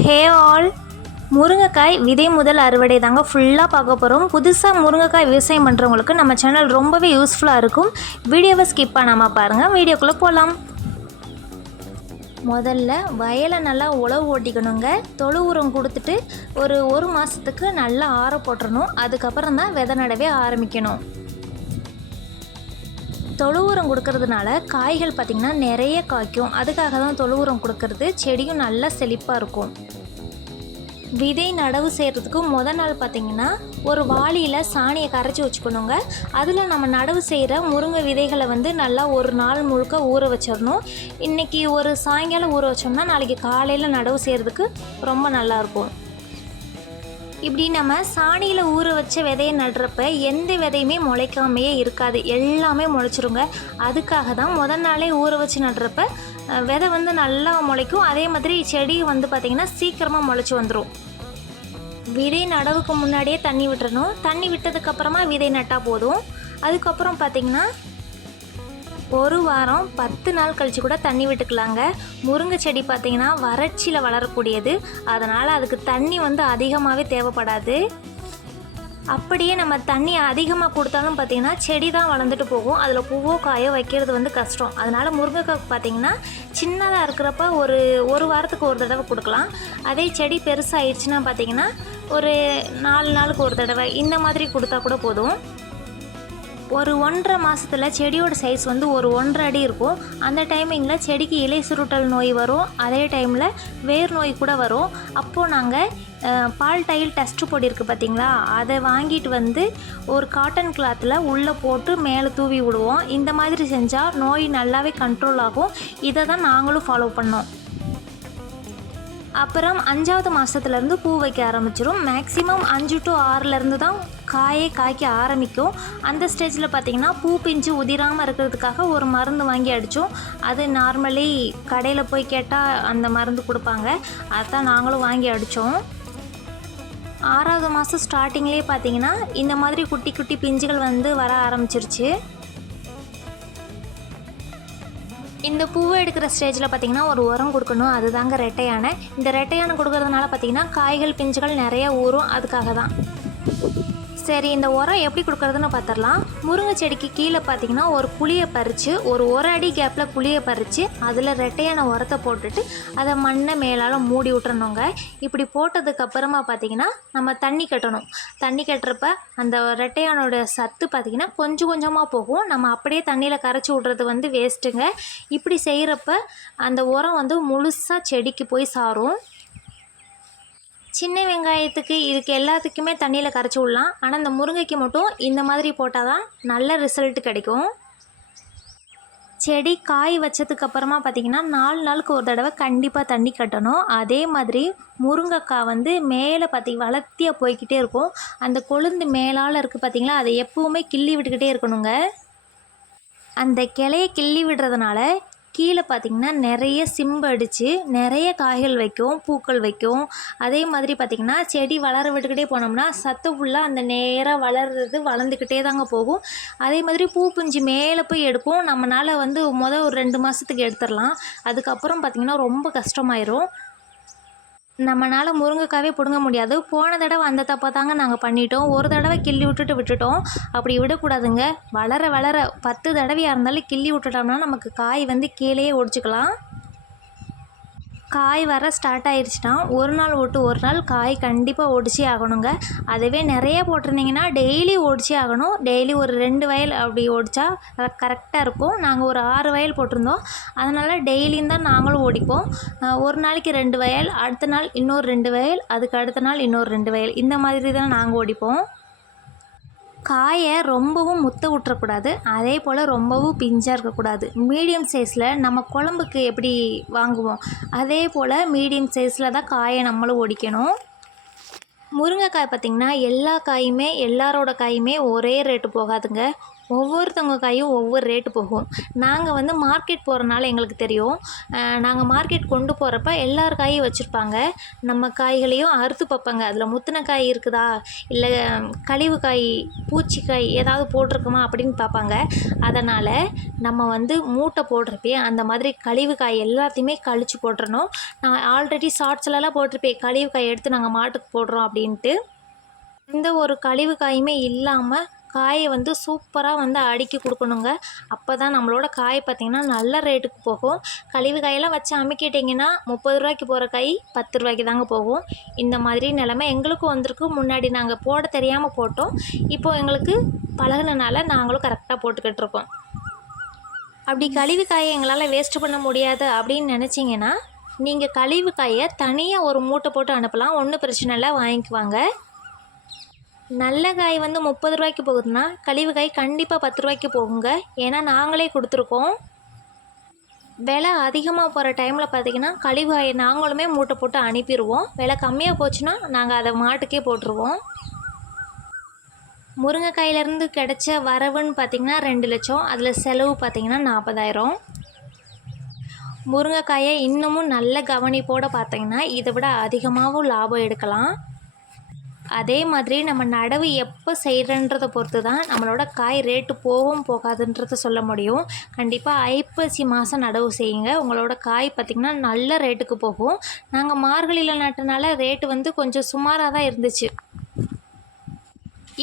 Hey all. முருங்கைக்காய் விதை முதல் அறுவடை தாங்க ஃபுல்லாக பார்க்க போகிறோம் புதுசாக முருங்கைக்காய் விவசாயம் பண்ணுறவங்களுக்கு நம்ம சேனல் ரொம்பவே யூஸ்ஃபுல்லாக இருக்கும். வீடியோவை ஸ்கிப் பண்ணாமல் பாருங்கள் வீடியோக்குள்ளே போகலாம் முதல்ல வயலை நல்லா உழவு ஓட்டிக்கணுங்க. தொழு உரம் கொடுத்துட்டு ஒரு ஒரு மாதத்துக்கு நல்லா ஆற போட்டுறணும். அதுக்கப்புறம் தான் விதை நடவே ஆரம்பிக்கணும். தொழு உரம் கொடுக்கறதுனால காய்கள் பார்த்திங்கன்னா நிறைய காய்க்கும். அதுக்காக தான் தொழு உரம் கொடுக்கறது. செடியும் நல்லா செழிப்பாக இருக்கும். விதை நடவு செய்கிறதுக்கு மொதல் நாள் பார்த்திங்கன்னா ஒரு வாளியில் சாணியை கரைச்சி வச்சுக்கணுங்க. அதில் நம்ம நடவு செய்கிற முருங்கை விதைகளை வந்து நல்லா ஒரு நாள் முழுக்க ஊற வச்சிடணும். இன்றைக்கி ஒரு சாயங்காலம் ஊற வச்சோம்னா நாளைக்கு காலையில் நடவு செய்கிறதுக்கு ரொம்ப நல்லாயிருக்கும் இப்படி நம்ம சாணியில் ஊற வச்ச விதையை நடுறப்ப எந்த விதையுமே முளைக்காமையே இருக்காது. எல்லாமே முளைச்சிருங்க. அதுக்காக தான் முதல் நாளே ஊற வச்சு நடுறப்ப விதை வந்து நல்லா முளைக்கும். அதே மாதிரி செடி வந்து பார்த்திங்கன்னா சீக்கிரமாக முளைச்சி வந்துடும் விதை நடவுக்கு முன்னாடியே தண்ணி விட்டுறணும். தண்ணி விட்டதுக்கப்புறமா விதை நட்டால் போதும். அதுக்கப்புறம் பார்த்திங்கன்னா ஒரு வாரம் பத்து நாள் கழித்து கூட தண்ணி விட்டுக்கலாங்க. முருங்கை செடி பார்த்திங்கன்னா வறட்சியில் வளரக்கூடியது. அதனால் அதுக்கு தண்ணி வந்து அதிகமாகவே தேவைப்படாது. அப்படியே நம்ம தண்ணி அதிகமாக கொடுத்தாலும் பார்த்திங்கன்னா செடி தான் வளர்ந்துட்டு போகும். அதில் பூவோ காயோ வைக்கிறது வந்து கஷ்டம். அதனால் முருங்கைக்காய் பார்த்திங்கன்னா சின்னதாக இருக்கிறப்ப ஒரு ஒரு வாரத்துக்கு ஒரு தடவை கொடுக்கலாம். அதே செடி பெருசாகிடுச்சுன்னா பார்த்திங்கன்னா ஒரு நாலு நாளுக்கு ஒரு தடவை இந்த மாதிரி கொடுத்தா கூட போதும். ஒரு ஒன்றரை மாதத்தில் செடியோட சைஸ் வந்து ஒரு ஒன்றரை அடி இருக்கும். அந்த டைமிங்கில் செடிக்கு இலை சுருட்டல் நோய் வரும். அதே டைமில் வேர் நோய் கூட வரும். அப்போது நாங்கள் பால் டைல் டஸ்ட்டு பொடி இருக்குது பார்த்தீங்களா அதை வாங்கிட்டு வந்து ஒரு காட்டன் கிளாத்தில் உள்ளே போட்டு மேலே தூவி விடுவோம். இந்த மாதிரி செஞ்சால் நோய் நல்லாவே கண்ட்ரோல் ஆகும். இதை தான் நாங்களும் ஃபாலோ பண்ணோம். அப்புறம் அஞ்சாவது மாதத்துலேருந்து பூ வைக்க ஆரம்பிச்சிடும் மேக்ஸிமம் அஞ்சு டு ஆறுலேருந்து தான் காயே காய்க்க ஆரம்பிக்கும். அந்த ஸ்டேஜில் பார்த்தீங்கன்னா பூ பிஞ்சு உதிராமல் இருக்கிறதுக்காக ஒரு மருந்து வாங்கி அடித்தோம் அது நார்மலி கடையில் போய் கேட்டால் அந்த மருந்து கொடுப்பாங்க. அதான் நாங்களும் வாங்கி அடித்தோம் ஆறாவது மாதம் ஸ்டார்டிங்லேயே பார்த்தீங்கன்னா இந்த மாதிரி குட்டி குட்டி பிஞ்சுகள் வந்து வர ஆரம்பிச்சிருச்சு. இந்த பூவை எடுக்கிற ஸ்டேஜில் பார்த்தீங்கன்னா ஒரு உரம் கொடுக்கணும். அதுதாங்க ரெட்டையான. இந்த ரெட்டையான கொடுக்கறதுனால பார்த்தீங்கன்னா காய்கள் பிஞ்சுகள் நிறைய ஊறும். அதுக்காக தான் சரி இந்த உரம் எப்படி கொடுக்கறதுன்னு பார்த்துடலாம் முருங்கை செடிக்கு கீழே பார்த்தீங்கன்னா ஒரு புளியை பறித்து ஒரு ஒரு அடி கேப்பில் புளியை பறித்து அதில் ரெட்டையான உரத்தை போட்டுட்டு அதை மண்ணை மேலால் மூடி விட்டுறணுங்க. இப்படி போட்டதுக்கப்புறமா பார்த்தீங்கன்னா நம்ம தண்ணி கட்டணும். தண்ணி கட்டுறப்ப அந்த ரெட்டையானோட சத்து பார்த்திங்கன்னா கொஞ்சம் கொஞ்சமாக போகும். நம்ம அப்படியே தண்ணியில் கரைச்சி விட்றது வந்து வேஸ்ட்டுங்க இப்படி செய்கிறப்ப அந்த உரம் வந்து முழுசாக செடிக்கு போய் சாரும். சின்ன வெங்காயத்துக்கு இதுக்கு எல்லாத்துக்குமே தண்ணியில் கரைச்சி விடலாம். ஆனால் இந்த முருங்கைக்கு மட்டும் இந்த மாதிரி போட்டால் தான் நல்ல ரிசல்ட் கிடைக்கும். செடி காய் வச்சதுக்கு அப்புறமா பார்த்தீங்கன்னா நாலு நாளுக்கு ஒரு தடவை கண்டிப்பாக தண்ணி கட்டணும். அதே மாதிரி முருங்கைக்காய் வந்து மேலே பார்த்தி வளர்த்தியாக போய்க்கிட்டே இருக்கும். அந்த கொழுந்து மேலால் இருக்குது பார்த்திங்களா அதை எப்போவுமே கிள்ளி விட்டுக்கிட்டே இருக்கணுங்க. அந்த கிளைய கிள்ளி விடுறதுனால கீழே பார்த்திங்கன்னா நிறைய சிம்பு அடித்து நிறைய காய்கள் வைக்கும் பூக்கள் வைக்கும் அதே மாதிரி பார்த்திங்கன்னா செடி வளர விட்டுக்கிட்டே போனோம்னா சத்து ஃபுல்லாக அந்த நேராக வளர்றது வளர்ந்துக்கிட்டே தாங்க போகும். அதே மாதிரி பூ பிஞ்சு மேலே போய் எடுக்கும். நம்மளால் வந்து மொதல் ஒரு ரெண்டு மாதத்துக்கு எடுத்துடலாம். அதுக்கப்புறம் பார்த்திங்கன்னா ரொம்ப கஷ்டமாயிரும். நம்மளால் முருங்கைக்காவே பிடுங்க முடியாது. போன தடவை அந்த தப்பை தாங்க நாங்கள் பண்ணிட்டோம். ஒரு தடவை கிள்ளி விட்டுட்டு விட்டுட்டோம். அப்படி விடக்கூடாதுங்க. வளர வளர பத்து தடவையாக இருந்தாலும் கிள்ளி விட்டுட்டோம்னா நமக்கு காய் வந்து கீழேயே ஒடிச்சுக்கலாம். காய் வர ஸ்டார்ட் ஆயிடுச்சுன்னா ஒரு நாள் விட்டு ஒரு நாள் காய் கண்டிப்பாக ஒடிச்சே ஆகணுங்க. அதுவே நிறைய போட்டிருந்தீங்கன்னா டெய்லி ஒடிச்சே ஆகணும். டெய்லி ஒரு ரெண்டு வயல் அப்படி ஒடிச்சா கரெக்டாக இருக்கும். நாங்கள் ஒரு ஆறு வயல் போட்டிருந்தோம். அதனால் டெய்லியும் தான் நாங்களும் ஓடிப்போம். ஒரு நாளைக்கு ரெண்டு வயல் அடுத்த நாள் இன்னொரு ரெண்டு வயல் அதுக்கு அடுத்த நாள் இன்னொரு ரெண்டு வயல். இந்த மாதிரி தான் நாங்கள் ஓடிப்போம். காயை ரொம்பவும் முத்த விட்டுறக்கூடாது அதே போல் ரொம்பவும் பிஞ்சாக இருக்கக்கூடாது. மீடியம் சைஸில் நம்ம குழம்புக்கு எப்படி வாங்குவோம்? அதே போல் மீடியம் சைஸில் தான் காயை நம்மளும் ஒடிக்கணும். முருங்கைக்காய் பார்த்திங்கன்னா எல்லா காயுமே எல்லாரோட காயுமே ஒரே ரேட்டு போகாதுங்க. ஒவ்வொருத்தவங்க காயும் ஒவ்வொரு ரேட்டு போகும். நாங்கள் வந்து மார்க்கெட் போகிறனால எங்களுக்கு தெரியும். நாங்கள் மார்க்கெட் கொண்டு போகிறப்ப எல்லார் காயும் வச்சுருப்பாங்க. நம்ம காய்களையும் அறுத்து பார்ப்பாங்க அதில் முத்தின காய் இருக்குதா? இல்லை கழிவு காய் பூச்சிக்காய் ஏதாவது போட்டிருக்குமா அப்படின்னு பார்ப்பாங்க. அதனால் நம்ம வந்து மூட்டை போடுறப்பே அந்த மாதிரி கழிவு காய் எல்லாத்தையுமே கழித்து போட்டுறணும். நான் ஆல்ரெடி ஷார்ட்ஸ்லலாம் போட்டிருப்பேன். கழிவு காய் எடுத்து நாங்கள் மாட்டுக்கு போடுறோம் அப்படின்ட்டு. எந்த ஒரு கழிவு காயுமே இல்லாமல் காயை வந்து சூப்பராக வந்து அடுக்கி கொடுக்கணுங்க. அப்போ தான் நம்மளோட காய் பார்த்திங்கன்னா நல்ல ரேட்டுக்கு போகும். கழிவு காயெல்லாம் வச்சு அமுக்கிட்டிங்கன்னா முப்பது ரூபாய்க்கு போகிற காய் பத்து ரூபாய்க்கு தாங்க போகும். இந்த மாதிரி நிலமை எங்களுக்கும் வந்திருக்கு. முன்னாடி நாங்கள் போட தெரியாமல் போட்டோம். இப்போது எங்களுக்கு பழகுனனால நாங்களும் கரெக்டாக போட்டுக்கிட்டு இருக்கோம். அப்படி கழிவு காயை எங்களால் வேஸ்ட் பண்ண முடியாது அப்படின்னு நினச்சிங்கன்னா நீங்கள் கழிவு காயை தனியாக ஒரு மூட்டை போட்டு அனுப்பலாம். ஒன்றும் பிரச்சனை இல்லை. வாங்கிக்குவாங்க. நல்ல காய் வந்து முப்பது ரூபாய்க்கு போகுதுன்னா கழிவு காய் கண்டிப்பாக பத்து ரூபாய்க்கு போகுங்க. ஏன்னா நாங்களே கொடுத்துருக்கோம். விலை அதிகமாக போகிற டைமில் பார்த்தீங்கன்னா கழிவு காயை நாங்களுமே மூட்டை போட்டு அனுப்பிடுவோம். விலை கம்மியாக போச்சுன்னா நாங்கள் அதை மாட்டுக்கே போட்டுருவோம். முருங்கைக்காயிலேருந்து கிடைச்ச வரவுன்னு பார்த்திங்கன்னா ரெண்டு லட்சம். அதில் செலவு பார்த்திங்கன்னா நாற்பதாயிரம் முருங்கைக்காயை இன்னமும் நல்ல கவனிப்போடு பார்த்திங்கன்னா இதை விட அதிகமாகவும் லாபம் எடுக்கலாம். அதே மாதிரி நம்ம நடவு எப்போ செய்கிறன்றதை பொறுத்து தான் நம்மளோட காய் ரேட்டு போகும் போகாதுன்றத சொல்ல முடியும். கண்டிப்பாக ஐப்பசி மாதம் நடவு செய்யுங்க. உங்களோட காய் பார்த்திங்கன்னா நல்ல ரேட்டுக்கு போகும். நாங்கள் மார்கழியில் நட்டனால ரேட்டு வந்து கொஞ்சம் சுமாராக தான் இருந்துச்சு.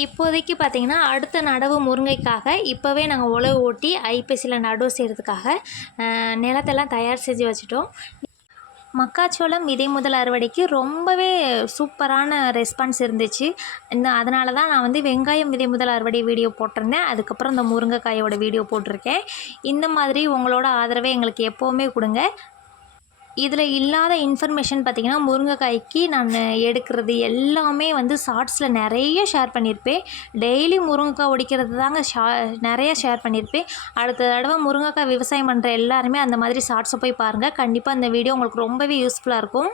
இப்போதைக்கு பார்த்தீங்கன்னா அடுத்த நடவு முருங்கைக்காக இப்போவே நாங்கள் உழவு ஓட்டி ஐப்பசியில் நடவு செய்கிறதுக்காக நிலத்தெல்லாம் தயார் செஞ்சு வச்சுட்டோம். மக்காச்சோளம் விதை முதல் அறுவடைக்கு ரொம்பவே சூப்பரான ரெஸ்பான்ஸ் இருந்துச்சு. இந்த அதனால தான் நான் வந்து வெங்காயம் விதை முதல் அறுவடை வீடியோ போட்டிருந்தேன். அதுக்கப்புறம் இந்த முருங்கைக்காயோட வீடியோ போட்டிருக்கேன். இந்த மாதிரி உங்களோட ஆதரவை எங்களுக்கு எப்போவுமே கொடுங்க. இதில் இல்லாத இன்ஃபர்மேஷன் பார்த்திங்கன்னா முருங்கைக்காய்க்கு நான் எடுக்கிறது எல்லாமே வந்து ஷார்ட்ஸில் நிறைய ஷேர் பண்ணியிருப்பேன். டெய்லி முருங்கைக்காய் ஒடிக்கிறது தாங்க ஷா நிறைய ஷேர் பண்ணியிருப்பேன். அடுத்த தடவை முருங்கைக்காய் விவசாயம் பண்ணுற எல்லாருமே அந்த மாதிரி ஷார்ட்ஸை போய் பாருங்கள் கண்டிப்பாக அந்த வீடியோ உங்களுக்கு ரொம்பவே யூஸ்ஃபுல்லாக இருக்கும்.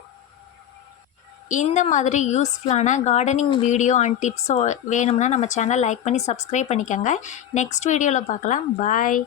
இந்த மாதிரி யூஸ்ஃபுல்லான கார்டனிங் வீடியோ அண்ட் டிப்ஸோ வேணும்னா நம்ம சேனல் லைக் பண்ணி சப்ஸ்கிரைப் பண்ணிக்கோங்க. நெக்ஸ்ட் வீடியோவில் பார்க்கலாம். பாய்